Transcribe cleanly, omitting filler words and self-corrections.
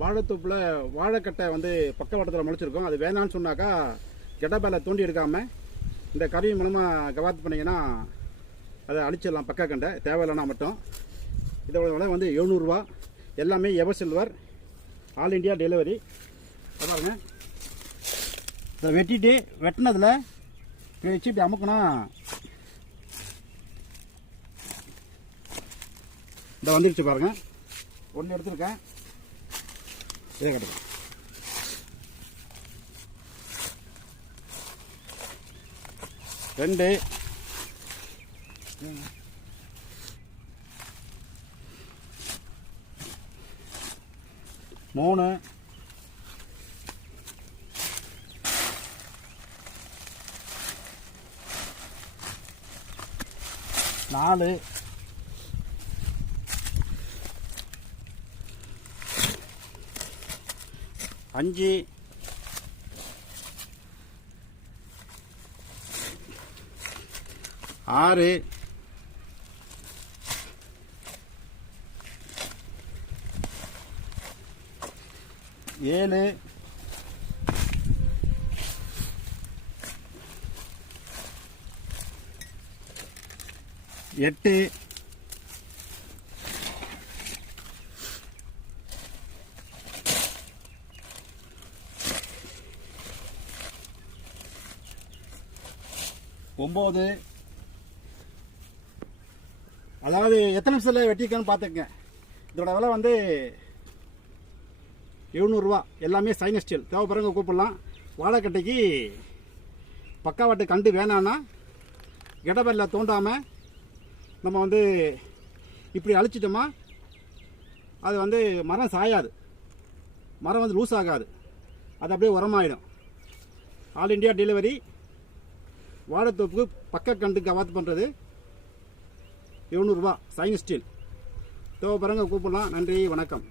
வாழைத்தோப்பில் வாழைக்கட்டை வந்து பக்கவாட்டத்தில் முளைச்சிருக்கும். அது வேணான்னு சொன்னாக்கா கெட்டபேல தோண்டி எடுக்காமல் இந்த கருவி மூலமாக கவாத்து பண்ணிங்கன்னா அதை அழிச்சிடலாம். பக்க கண்டை தேவையில்லைனா மட்டும். இதோட விலை வந்து 700 ரூபா. எல்லாமே ever silver, all India delivery. பாருங்க, இதை வெட்டிட்டு வெட்டினதில் வச்சு இப்படி அமுக்கணும். இந்த வந்துடுச்சு பாருங்க. ஒன்று எடுத்துருக்கேன், இதே கிடைக்கும். 2 3 4 5 6 7 8 9. அதாவது எத்தனை நிமிஷத்தில் வெட்டியிருக்கான்னு பார்த்துக்கங்க. இதோட விலை வந்து 700 ரூபா. எல்லாமே சைனஸ் ஸ்டீல். தேவைப்படுறவங்க கூப்பிடலாம். வாழைக்கட்டைக்கு பக்காவாட்டு கண்டு வேணான்னா கெட்டபேரில் தோண்டாமல் நம்ம வந்து இப்படி அழிச்சிட்டோமா அது வந்து மரம் சாயாது, மரம் வந்து லூஸ் ஆகாது, அது அப்படியே உரமாயிடும். All India delivery. வாழைத்தோப்புக்கு பக்க கண்டுக்கு கவாத்து பண்ணுறது 700 ரூபா. சைனஸ் ஸ்டீல். தேவைப்படுறவங்க கூப்பிடலாம். நன்றி, வணக்கம்.